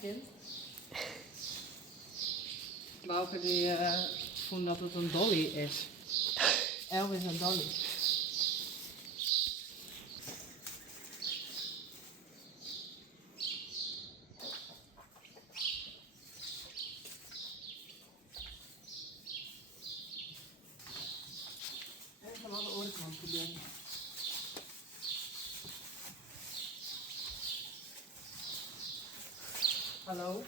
kind. Bouke die vond dat het een dolly is. Elvis en Dolly. Even aan de oorkant proberen. Hallo?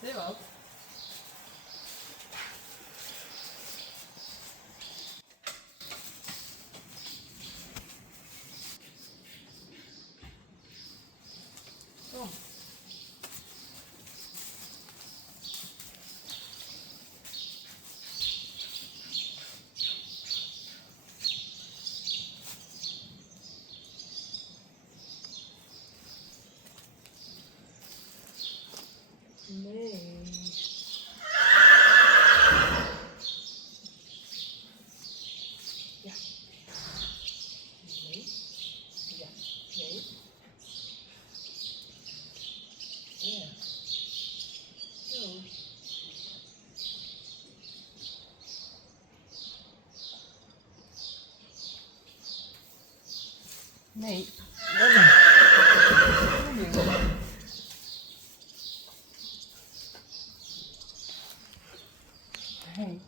Zie je wat? Zo. Nee. Ja. Nee. Ja. Nee. Ja. Zo. Nee. Dat niet. Hey.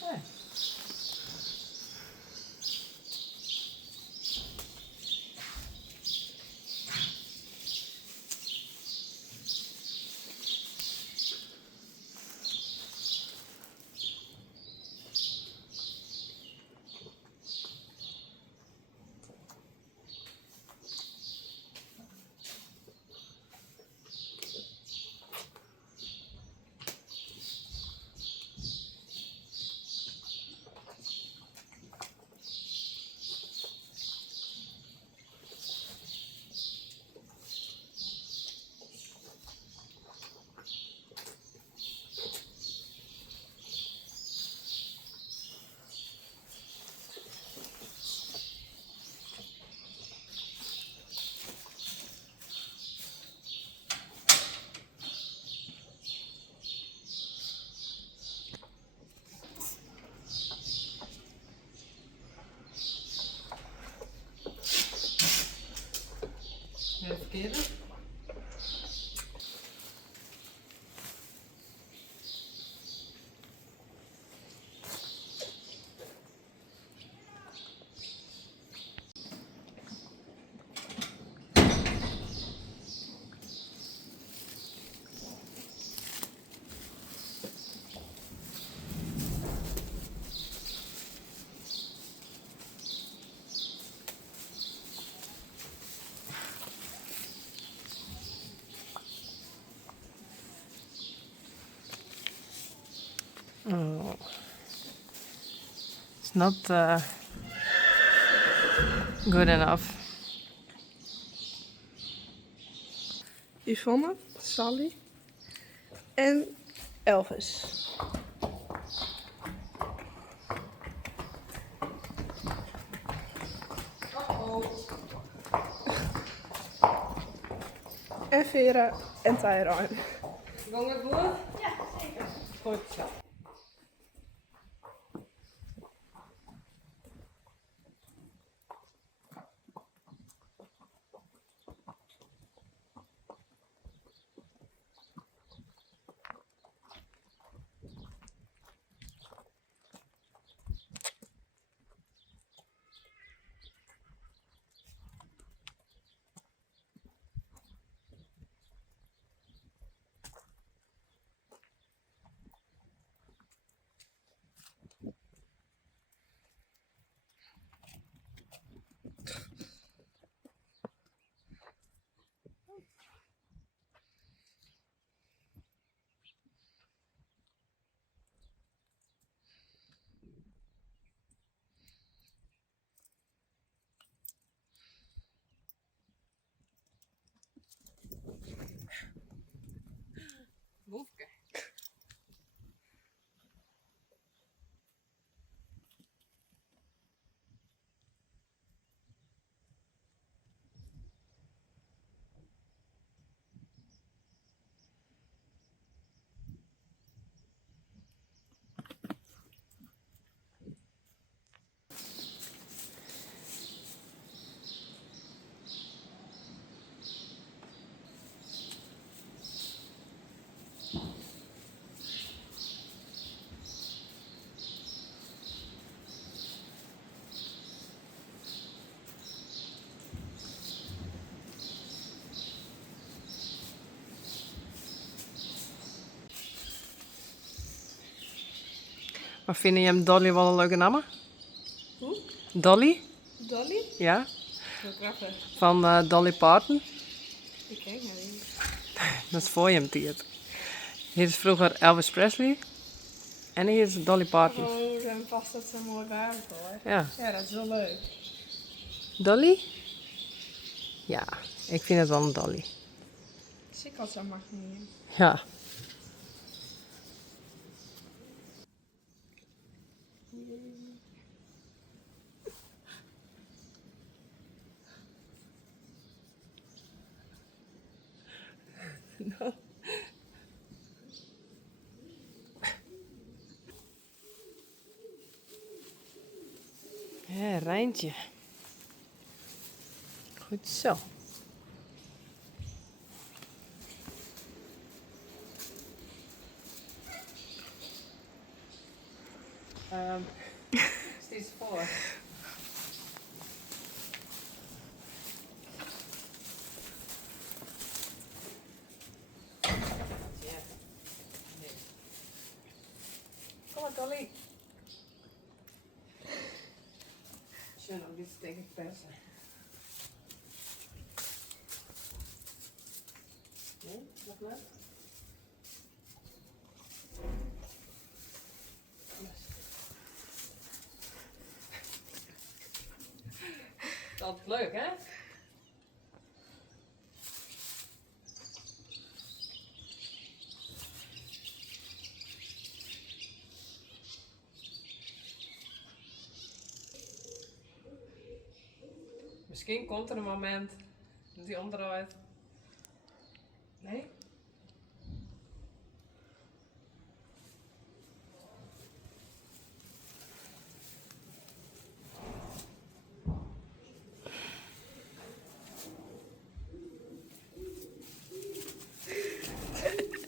Hey. Even keren. Oh. It's not good enough. Yvonne, Sally en Elvis. Uh-oh. En Vera en Tyrone. Ging het goed? Ja, zeker. Goed zo. Boefke. Maar vind je hem Dolly wel een leuke naam? Hoe? Dolly? Dolly? Ja. Wat grappig. Van Dolly Parton. Ik kijk naar die. Dat is voor je hem tiert. Hier is vroeger Elvis Presley. En hier is Dolly Parton. Oh, dan past dat zo mooi bij elkaar hoor. Ja. Ja, dat is wel leuk. Dolly? Ja, ik vind het wel een Dolly. Sikkels zo mag niet. Ja. Ja, Rijntje. Goed zo. Steeds voor. Kom maar, Dolly. Schön, om dit steek ik persen. Nee, nog leuk? Dat is leuk, hè? Misschien komt er een moment dat hij omdraait. Nee?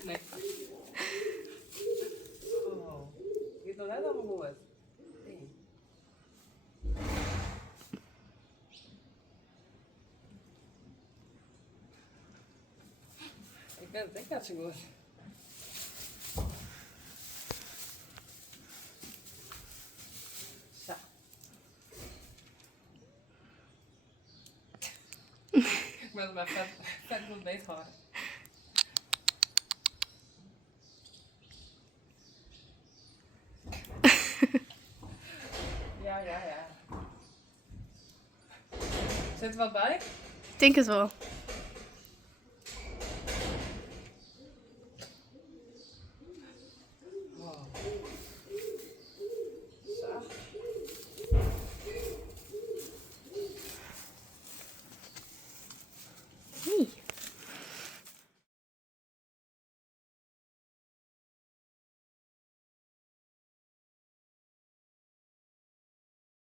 Nee. Oh, je hebt nog net allemaal gehoord. Nee. Ik ben het echt net zo goed. Zo. Ik ben het maar vet goed beet geworden. Ja. Zit er wat bij? Ik denk het wel.